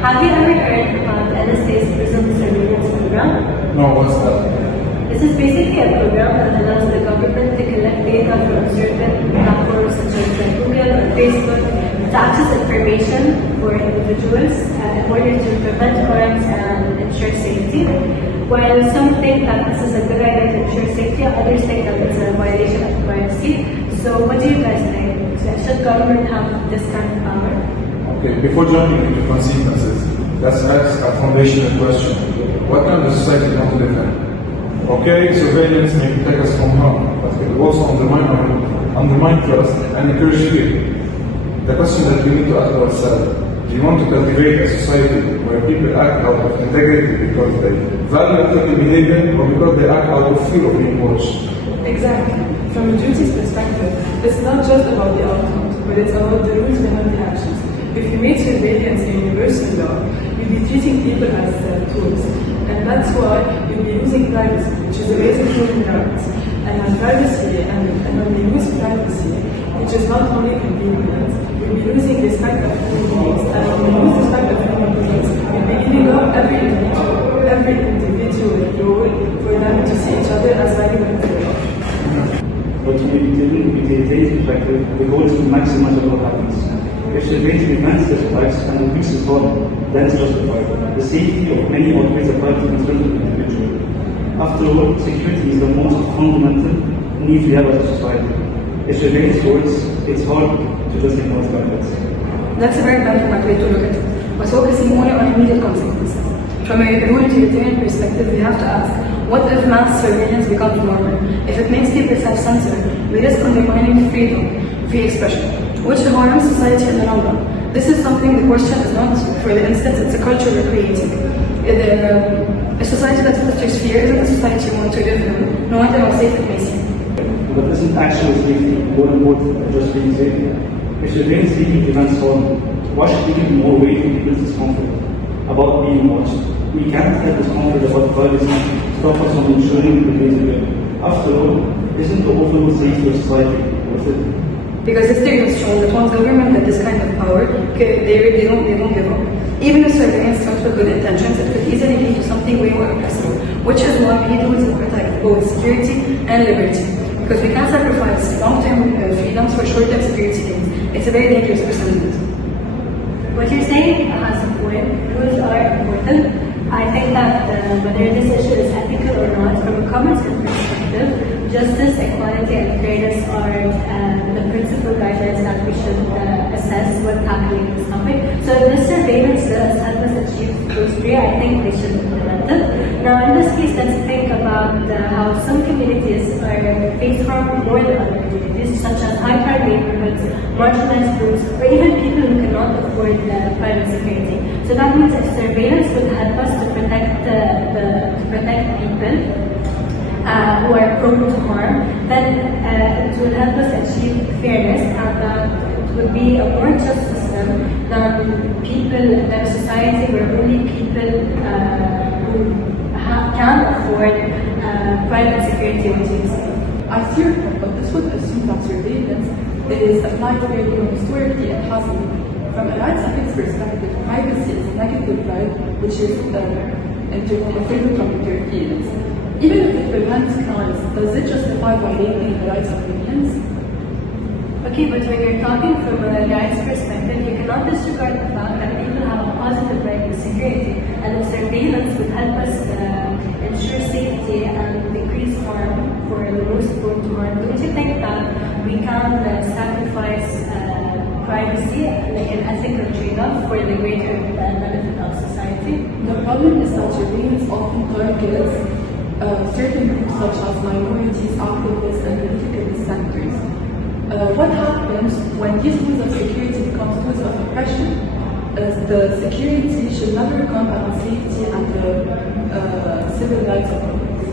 Have you ever heard about NSA's prison surveillance program? No, what's that? This is basically a program that allows the government to collect data from certain platforms such as Google or Facebook to access information for individuals in order to prevent crimes and ensure safety. While some think that this is a good idea to ensure safety, others think that it's a violation of privacy. So what do you guys think? Should government have this kind of power? Okay, before jumping into consequences, let's ask a foundational question. What kind of society do we want to live in? Okay, surveillance may protect us from harm, but it will also undermine trust and encourage fear. The question that we need to ask ourselves, do you want to cultivate a society where people act out of integrity because they value ethical behavior or because they act out of fear of being watched? Exactly. From a duties perspective, it's not just about the outcomes, but it's about the rules behind the actions. If you make surveillance a universal law, you'll be treating people as tools. And that's why you'll be losing privacy, which is a basic human right. And when we lose privacy, which is not only convenient, we'll be losing respect of human beings. And when we lose respect of human beings, we'll be giving up every individual role for them to see each other as valuable people. But from a utilitarian perspective, the goal is to maximize what happens. If surveillance prevents this rights and increases harm, then it's justified. The safety of many outweighs the private concern of the individual. After all, security is the most fundamental need we have as a society. If surveillance works, it's hard to just ignore its benefits. That's a very bad way to look at it, but focusing only on immediate consequences. From a utilitarian perspective, we have to ask, what if mass surveillance becomes normal? If it makes people self-censored, we risk undermining freedom, free expression, which harms society in the long run. This is something the question is not, for instance, it's a culture we're creating. A society that fosters fear isn't a society we want to live in, no matter how safe it may seem. But isn't actual safety more important than just being safe? If surveillance legally prevents harm, why should we give more weight to people's discomfort about being watched? We can't let discomfort about privacy stop us from ensuring the days again. After all, isn't the overall safety of society worth it? Because history has shown that once government had this kind of power, they don't give up. Even if surveillance comes with good intentions, it could easily lead to something way more oppressive, which is why we need tools to protect both security and liberty. Because we can't sacrifice long-term freedoms for short-term security gains. It's a very dangerous precedent. What you're saying has a point. Rules are important. I think that whether this issue is ethical or not, from a common sense perspective, justice, equality, and fairness are the principal guidelines that we should assess when tackling this topic. So if this surveillance does help us achieve those three, I think we should implement it. Now, in this case, let's think about how some communities are faced harm more than other communities, such as high-crime neighborhoods, marginalized groups, or even people who cannot afford private security. So that means if surveillance would help us to protect people who are prone to harm, then it will help us achieve fairness, and it would be a more just system than a society where only people who can afford private security will use it. I see your point, but this would assume that surveillance is applied fairly historically and possibly. From a rights ethics perspective, privacy is a negative right which is interpreted from interference. Even if it prevents crimes, does it justify violating the rights of millions? Okay, but when you're talking from a rights perspective, you cannot disregard the fact that people have a positive right to security, and if surveillance would help us ensure safety and decrease harm for the most prone to harm, don't you think that we can sacrifice privacy, like an ethical trade-off for the greater benefit of society? The problem is that surveillance often targets certain groups such as minorities, activists, and political dissenters. What happens when these rules of security become tools of oppression? The security should never come at the safety and the civil rights of others.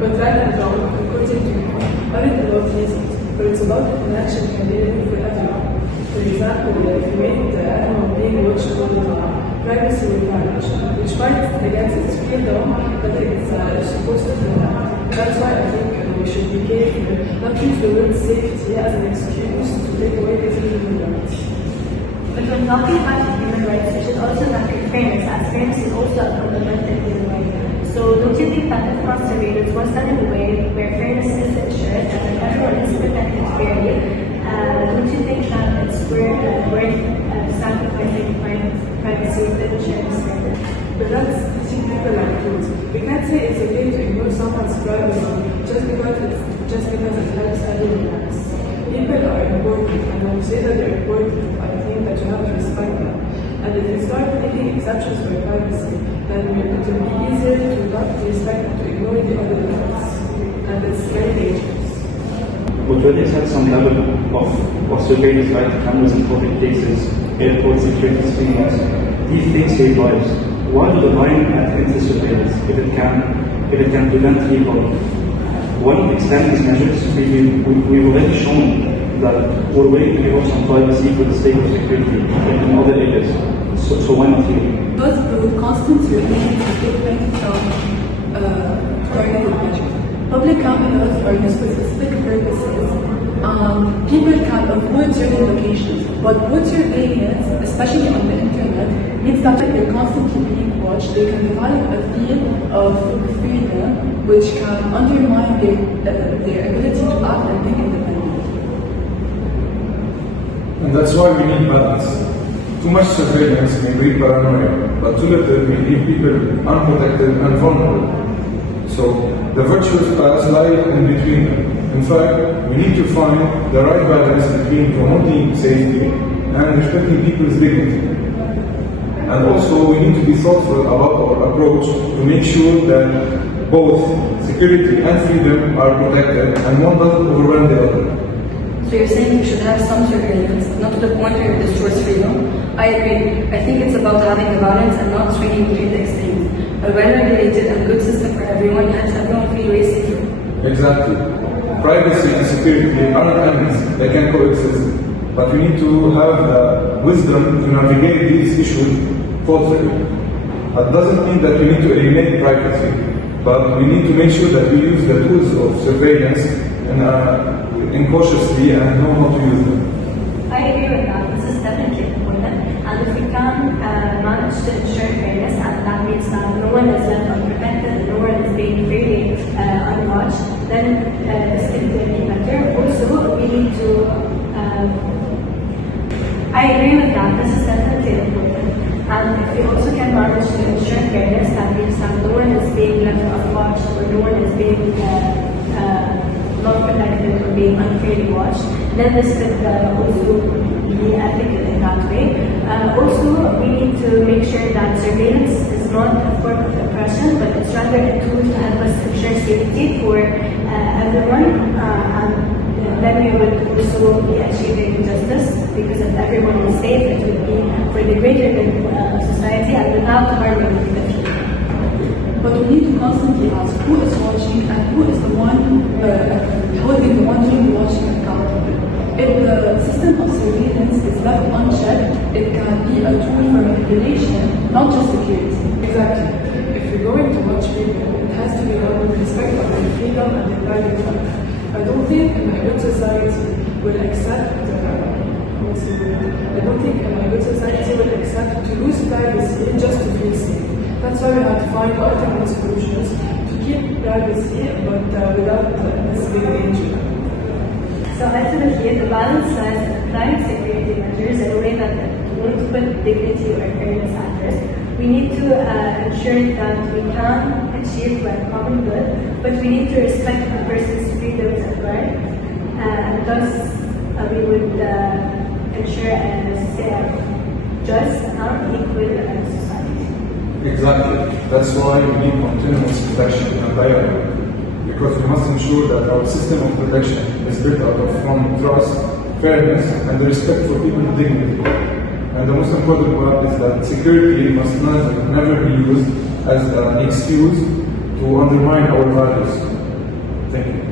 But right and wrong, according to you, aren't about reasons, but it's about the connection available for everyone. For example, if you made everyone being watched all the time, privacy will vanish, which fights against its freedom that it's supposed to protect. That's why I think we should be careful, not use the word safety as an excuse to take away the human rights. But when talking about human rights, we should also factor fairness, as fairness is also a fundamental human right. So don't you think that if mass surveillance was done in a way where fairness is ensured and everyone is protected fairly, don't you think that it's worth sacrificing privacy within the shared service? But that's teaching people like tools. We can't say it's okay to ignore someone's privacy just because it helps everyone else. People are important, and when you say that they're important, I think that you have to respect them. And if you start making exceptions for privacy, then it will be easier to not respect and to ignore the other rights. And it's very dangerous. But when they set some level of surveillance, like cameras in public places, airport security screenings, these things save lives. Why do the line at into surveillance if it can prevent people? One extent these measures, we've already shown that we're willing to give up some privacy for the sake of security in other areas. So why not here? Because through constant surveillance is different from targeted measures. Public cameras are used for specific purposes. People can avoid certain locations, but with surveillance, especially on the internet, means that they're constantly being watched. They can develop a feel of freedom, which can undermine their ability to act and think independently. And that's why we need balance. Too much surveillance may breed paranoia, but too little may leave people unprotected and vulnerable. So the virtuous paths lie in between them. In fact, we need to find the right balance between promoting safety and respecting people's dignity. And also, we need to be thoughtful about our approach to make sure that both security and freedom are protected and one doesn't overwhelm the other. So you're saying we should have some surveillance, not to the point where it destroys freedom? I agree. I think it's about having a balance and not swinging between the extremes. A well-regulated and good system for everyone helps everyone feel way safer. Exactly. Privacy and security aren't enemies, they can coexist. But we need to have the wisdom to navigate these issues thoughtfully. That doesn't mean that we need to eliminate privacy, but we need to make sure that we use the tools of surveillance and cautiously and know how to use them. I agree with that. This is definitely important. And if we can manage to ensure fairness, and that means that no one is left unprotected, no one is being freely unwatched, then this can be better. Also, we need to. I agree with that. This is definitely important. And if we also can manage to ensure fairness, that means that no one is being left unwatched or no one is being not protected or being unfairly watched, then this could also be ethical in that way. Also, we need to make sure that surveillance is not a form of oppression, but it's rather a tool to help us ensure safety for everyone. And then we would also be achieving justice, because if everyone is safe, it would be for the greater good of society and without harming the people. But we need to constantly ask who is watching and who is the one holding the one being watching accountable. If the system of surveillance is left unchecked, it can be a tool for manipulation, not just security. Exactly. If you're going to watch people, it has to be done with respect of their freedom and their private life. I don't think in a good society will accept I don't think in a good society will accept to lose privacy just to feel safe. That's why we have to find alternate solutions to keep privacy, but without this big danger. So ultimately, the balance lies in applying security measures in a way that won't put dignity or fairness at risk. We need to ensure that we can achieve common good, but we need to respect a person's freedoms and rights, and thus we would ensure a just and equal society. Exactly. That's why we need continuous protection and dialogue. Because we must ensure that our system of protection is built out of from trust, fairness, and the respect for people's dignity. And the most important part is that security must never be used as an excuse to undermine our values. Thank you.